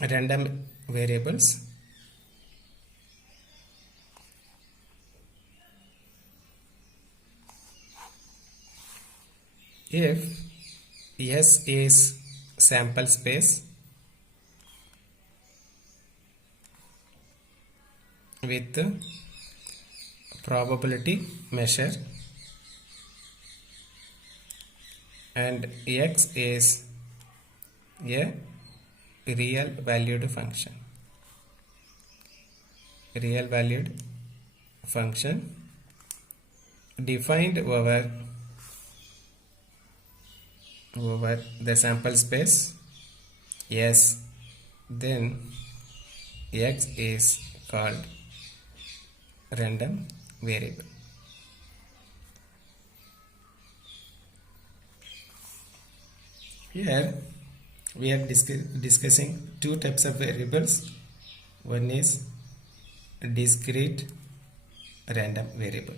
random variables. If S is sample space with probability measure and X is a real valued function, defined over the sample space S, then X is called random variable. Here we are discussing two types of variables. One is discrete random variable.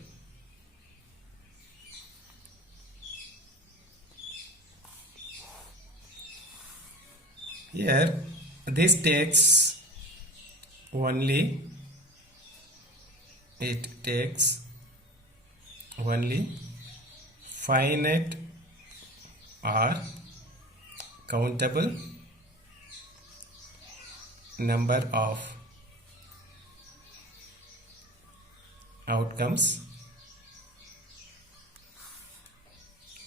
Here this takes only finite or countable number of outcomes,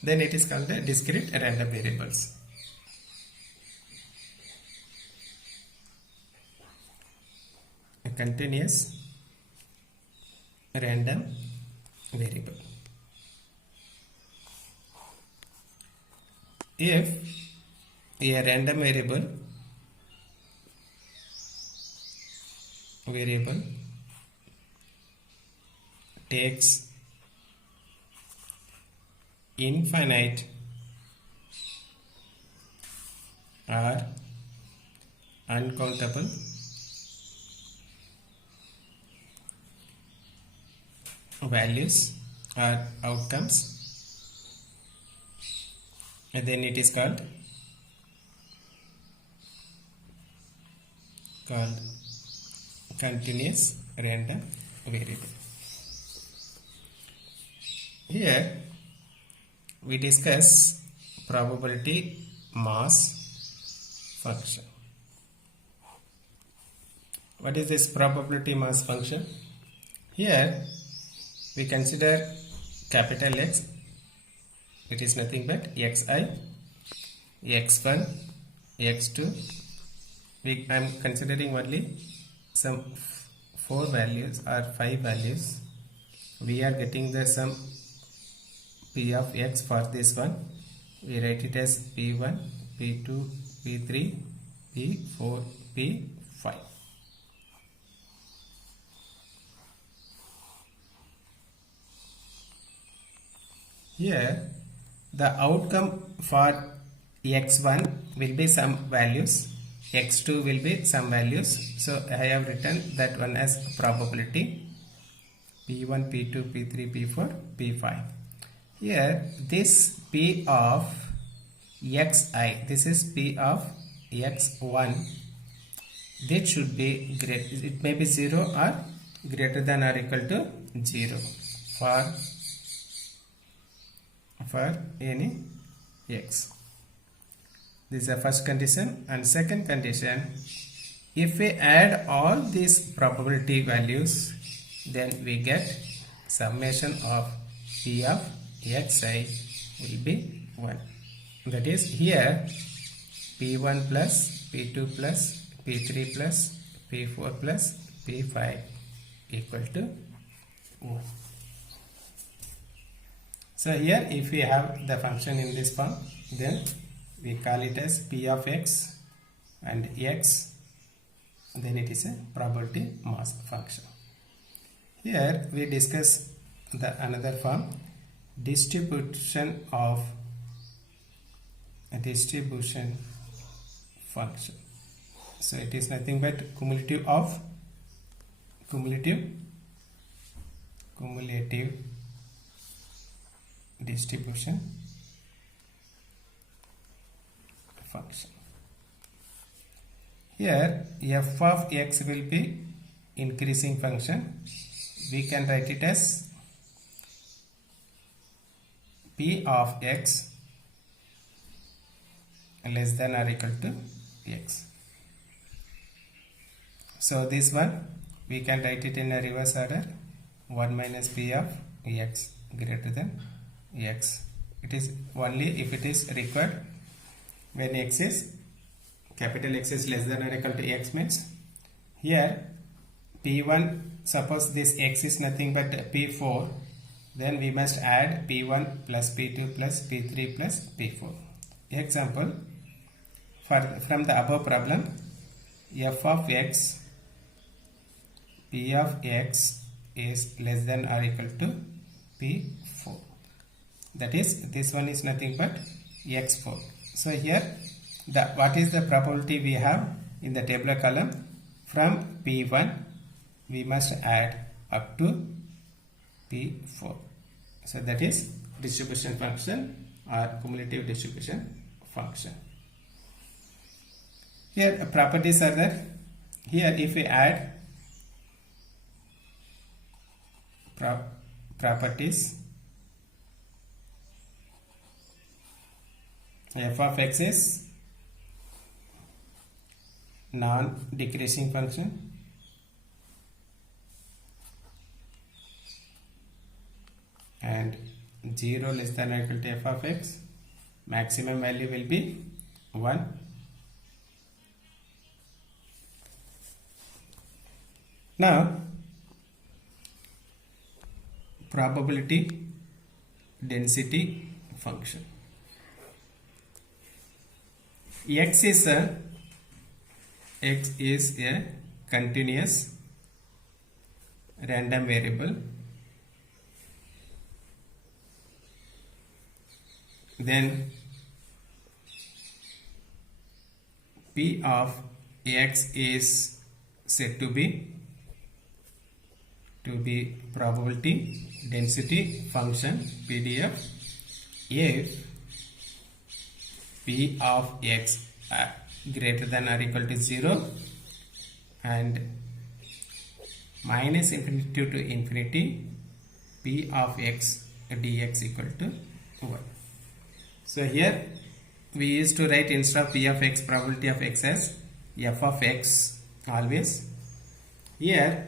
then it is called a discrete random variables. A continuous random variable. If a random variable takes infinite or uncountable values or outcomes, and then it is called continuous random variable. Here we discuss probability mass function. What is this probability mass function? Here we consider capital X. It is nothing but xi, x1, x2. I am considering only some 4 values or 5 values. We are getting the sum p of x for this one. We write it as p1, p2, p3, p4, p5. Here the outcome for x1 will be some values, x2 will be some values, so I have written that one as probability p1, p2, p3, p4, p5. Here this p of xi, this is p of x1, this should be great, it may be 0 or greater than or equal to 0 for any x. This is the first condition. And second condition, if we add all these probability values, then we get summation of p of xi will be 1. That is, here p1 plus p2 plus p3 plus p4 plus p5 equal to 1. So here if we have the function in this form, then we call it as p of x and x, then it is a probability mass function. Here we discuss the another form, distribution function. So it is nothing but cumulative distribution function. Here f of x will be increasing function. We can write it as p of x less than or equal to x. So this one we can write it in a reverse order, 1 minus p of x greater than x. It is only if it is required when x is capital X is less than or equal to x, means here p1, suppose this x is nothing but p4, then we must add p1 plus p2 plus p3 plus p4. Example, from the above problem, f of x, p of x is less than or equal to p4. That is, this one is nothing but x4. So here, what is the probability we have in the tabular column? From p1, we must add up to p4. So that is distribution function or cumulative distribution function. Here properties are there. Here if we add properties, f of x is non-decreasing function, and 0 less than or equal to f of x, maximum value will be 1. Now probability density function. X is a continuous random variable. Then P of x is said to be probability density function PDF if P of x greater than or equal to 0 and minus infinity to infinity P of x dx equal to 1. So here we used to write instead of P of x probability of x as f of x always. Here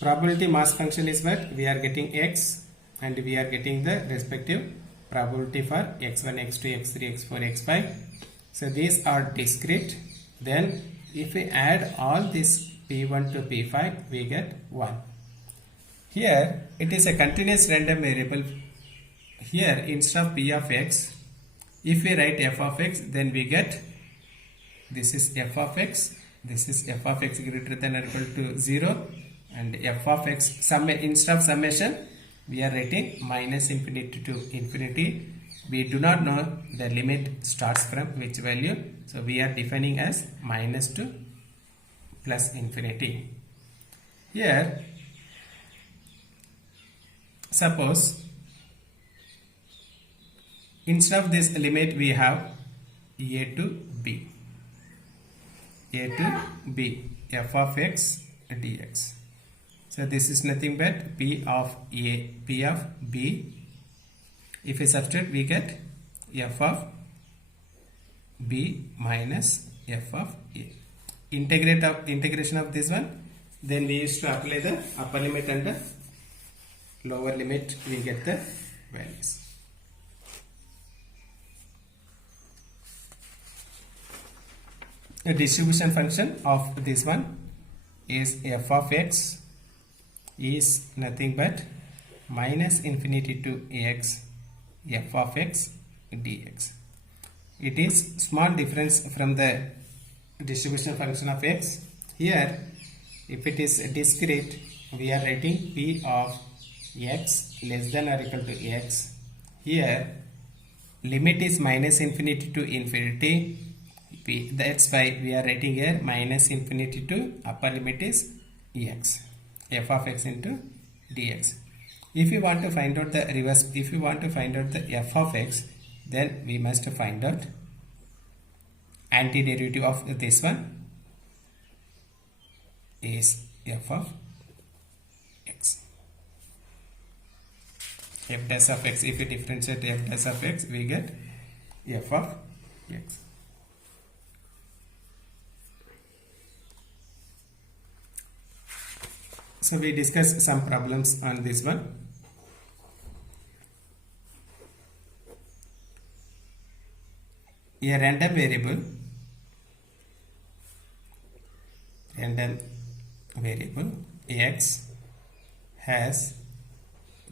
probability mass function is what we are getting x and we are getting the respective probability for x1, x2, x3, x4, x5. So these are discrete. Then if we add all this p1 to p5, we get 1. Here it is a continuous random variable. Here instead of p of x, if we write f of x, then we get this is f of x, this is f of x greater than or equal to 0, and f of x instead of summation we are writing minus infinity to infinity. We do not know the limit starts from which value, so we are defining as minus to plus infinity. Here suppose instead of this limit we have a to b, f of x dx. So this is nothing but p of a, p of b. If we substitute, we get f of b minus f of a. Integration of this one, then we used to apply the upper limit and the lower limit, we get the values. The distribution function of this one is f of x is nothing but minus infinity to x f of x dx. It is small difference from the distribution function of x. Here if it is discrete, we are writing p of x less than or equal to x. Here limit is minus infinity to infinity, p, that's why we are writing here minus infinity to upper limit is x, f of x into dx. If you want to find out the reverse, if you want to find out the f of x, then we must find out antiderivative of this one is f of x. F dash of x, if we differentiate f dash of x, we get f of x. So we discuss some problems on this one. A random variable x has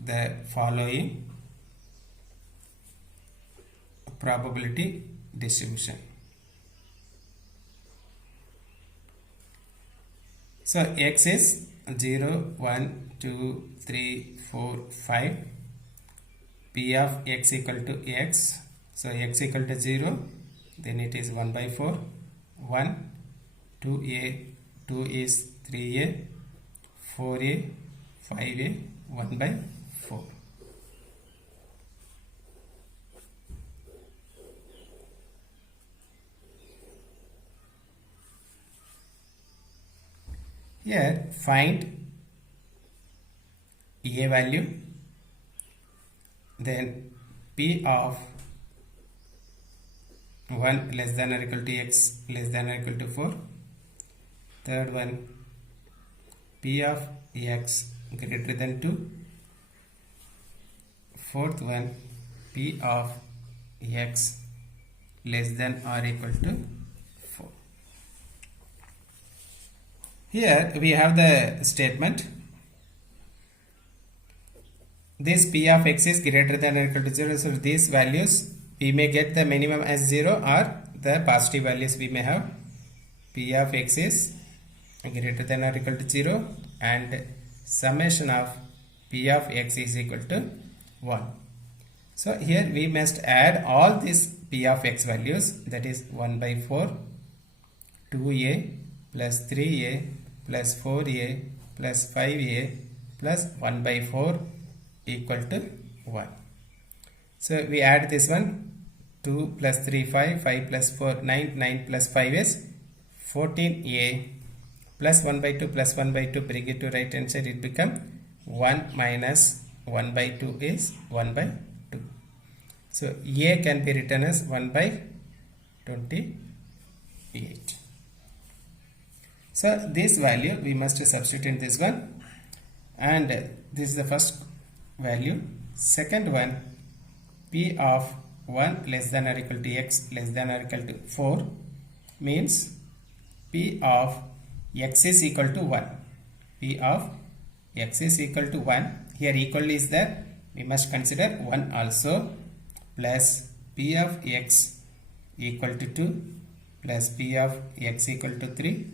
the following probability distribution. So x is 0, 1, 2, 3, 4, 5. P of x equal to x. So x equal to 0, then it is 1 by 4. 1, 2a, 2 is 3a, 4a, 5a, 1 by 4. Here find a value, then p of 1 less than or equal to x less than or equal to 4. Third one, p of x greater than 2. Fourth one, p of x less than or equal to 4. Here we have the statement. This p of x is greater than or equal to 0. So these values we may get the minimum as 0 or the positive values we may have. P of x is greater than or equal to 0 and summation of p of x is equal to 1. So here we must add all these p of x values, that is 1 by 4, 2a plus 3a plus 4a plus 5a plus 1 by 4 equal to 1. So we add this one, 2 plus 3 5, 5 plus 4 9, 9 plus 5 is 14a plus 1 by 2 plus 1 by 2, bring it to right hand side, it become 1 minus 1 by 2 is 1 by 2. So a can be written as 1 by 28. So this value we must substitute in this one, and this is the first value. Second one, p of 1 less than or equal to x less than or equal to 4 means p of x is equal to 1. P of x is equal to 1. Here equal is there, we must consider 1 also, plus p of x equal to 2 plus p of x equal to 3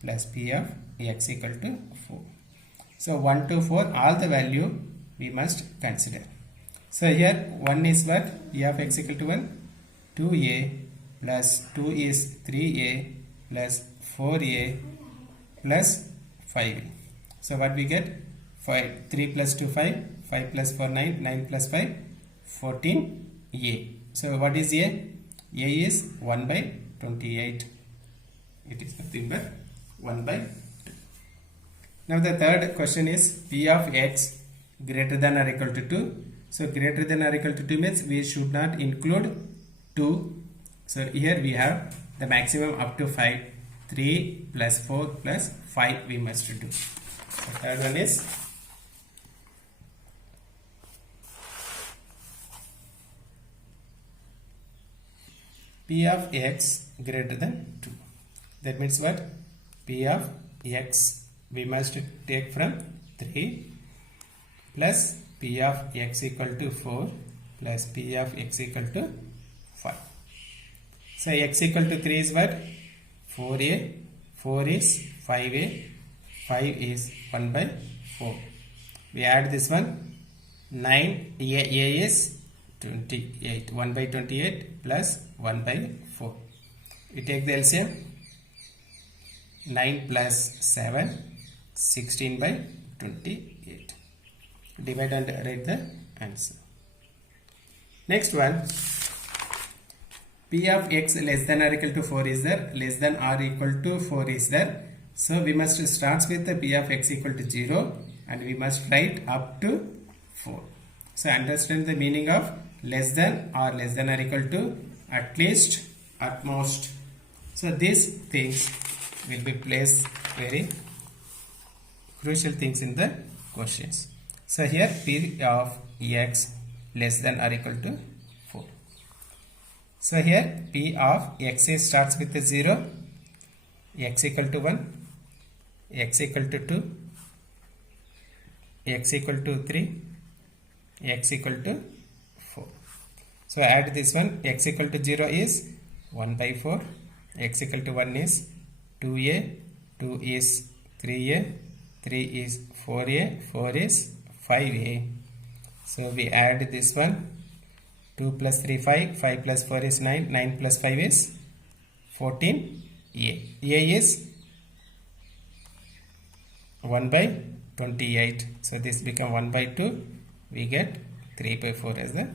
plus p of x equal to 4. So 1 to 4 all the value we must consider. So here 1 is what? P of x equal to 1, 2a plus 2 is 3a plus 4a plus 5a. So what we get? 3 plus 2 5, 5 plus 4 9, 9 plus 5 14a. So what is a? A is 1 by 28. It is nothing but 1 by 2. Now the third question is p of x greater than or equal to 2. So greater than or equal to 2 means we should not include 2. So here we have the maximum up to 5. 3 plus 4 plus 5 we must do. So third one is p of x greater than 2. That means what? P of x we must take from 3 plus p of x equal to 4 plus p of x equal to 5. So x equal to 3 is what? 4a, 4 is 5a, 5 is 1 by 4. We add this one, 9, a is 28, 1 by 28 plus 1 by 4. We take the LCM, 9 plus 7, 16 by 28. Divide and write the answer. Next one, P of x less than or equal to 4 is there, less than or equal to 4 is there. So we must start with the P of x equal to 0 and we must write up to 4. So understand the meaning of less than or equal to, at least, at most. So these things will be placed very crucial things in the questions. So here P of x less than or equal to 4. So here P of x starts with the 0, x equal to 1, x equal to 2, x equal to 3, x equal to 4. So add this one, x equal to 0 is 1 by 4, x equal to 1 is 2a, 2 is 3a, 3 is 4a, 4 is 5a. So we add this one, 2 plus 3 5, 5 plus 4 is 9, 9 plus 5 is 14a. A is 1 by 28. So this become 1 by 2. We get 3 by 4 as the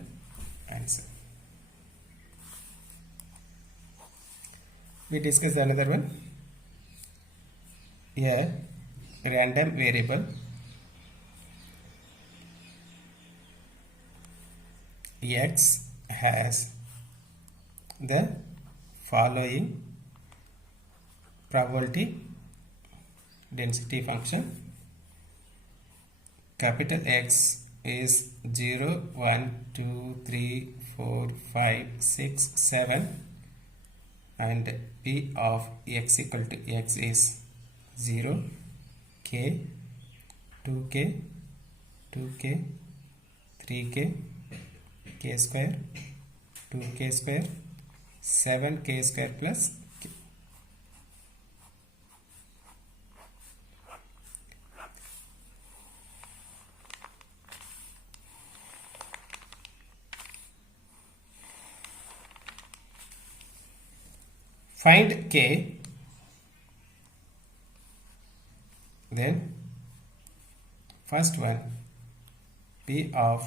answer. We discuss another one. Here, random variable x has the following probability density function. Capital X is 0, 1, 2, 3, 4, 5, 6, 7 and P of x equal to x is 0, k, 2k, 2k, 3k, k square, 2k square, 7k square plus k. Find k, then first one P of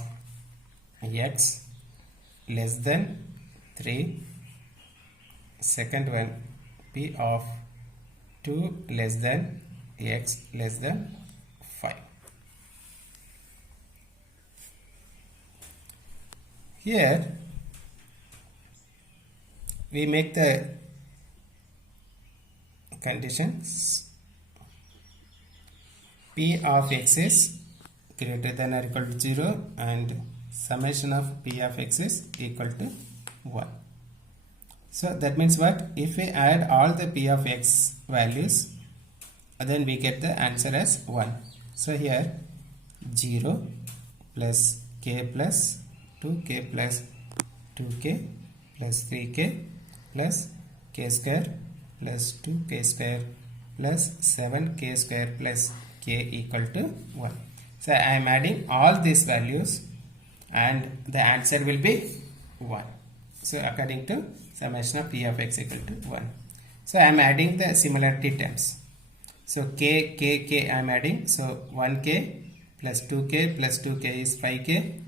x less than 3, second one P of 2 less than x less than 5. Here we make the conditions. P of x is greater than or equal to 0 and summation of P of x is equal to 1. So that means what? If we add all the P of x values, then we get the answer as 1. So here 0 plus k plus 2k plus 2k plus 3k plus k square plus 2k square plus 7k square plus k equal to 1. So I am adding all these values and the answer will be 1. So according to summation of P of x equal to 1. So I am adding the similarity terms. So k I am adding. So 1k plus 2k plus 2k is 5k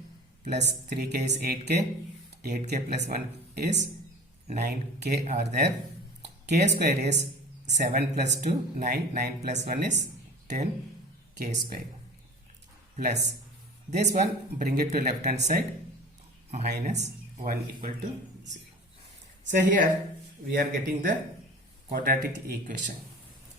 plus 3k is 8k. 8k plus 1 is 9k are there. K square is 7 plus 2 9. 9 plus 1 is 10 k square plus this one bring it to left hand side minus 1 equal to 0. So here we are getting the quadratic equation.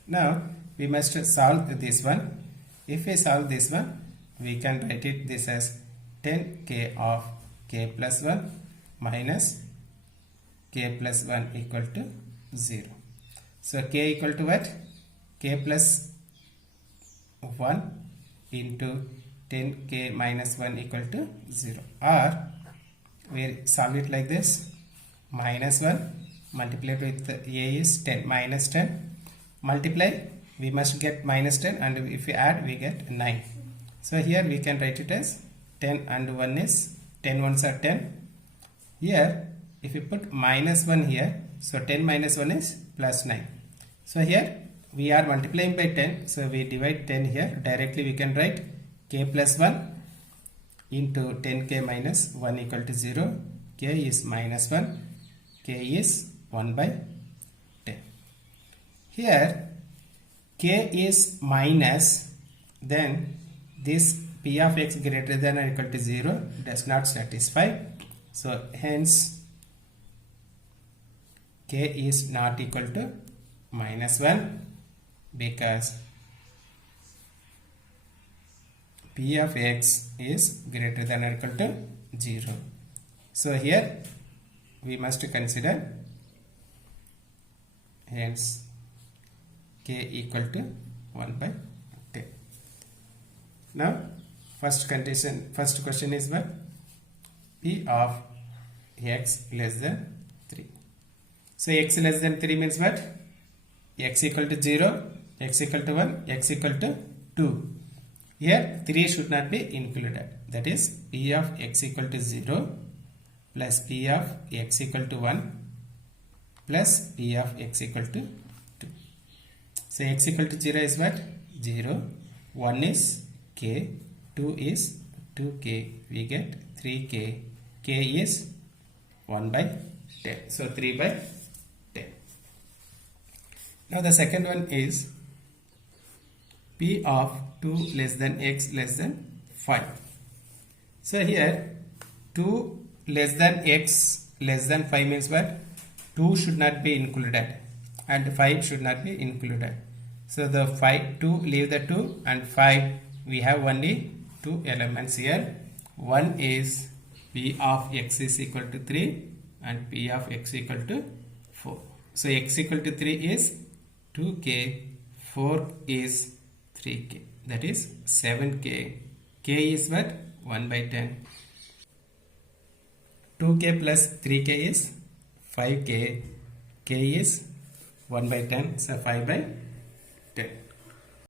Now we must solve this one. If we solve this one, we can write it this as 10k of k plus 1 minus k plus 1 equal to 0. So k equal to what? K plus 1 into 10k minus 1 equal to 0, or we solve it like this: minus 1 multiplied with a is 10 minus 10 multiply, we must get minus 10 and if we add we get 9. So here we can write it as 10 and 1 is 10 ones are 10. Here if we put minus 1 here, so 10 minus 1 is plus 9. So here we are multiplying by 10, so we divide 10 here. Directly we can write k plus 1 into 10k minus 1 equal to 0. K is minus 1, k is 1 by 10. Here k is minus, then this p of x greater than or equal to 0 does not satisfy. So hence k is not equal to minus 1 because p of x is greater than or equal to 0. So here we must consider hence k equal to 1 by 10. Now first question is what? P of x less than 3. So x less than 3 means what? X equal to 0, x equal to 1, x equal to 2. Here 3 should not be included. That is P of x equal to 0 plus P of x equal to 1 plus P of x equal to 2. So x equal to 0 is what? 0. 1 is k, 2 is 2k. We get 3k. K is 1 by 10. So 3 by 10. Now the second one is P of 2 less than x less than 5. So here 2 less than x less than 5 means what? 2 should not be included and 5 should not be included. So the 2 leave the 2 and 5 we have only 2 elements here. One is P of x is equal to 3 and P of x equal to 4. So x equal to 3 is 2k, 4 is 3k, that is 7k. K is what? 1 by 10. 2k plus 3k is 5k. K is 1 by 10, so 5 by 10.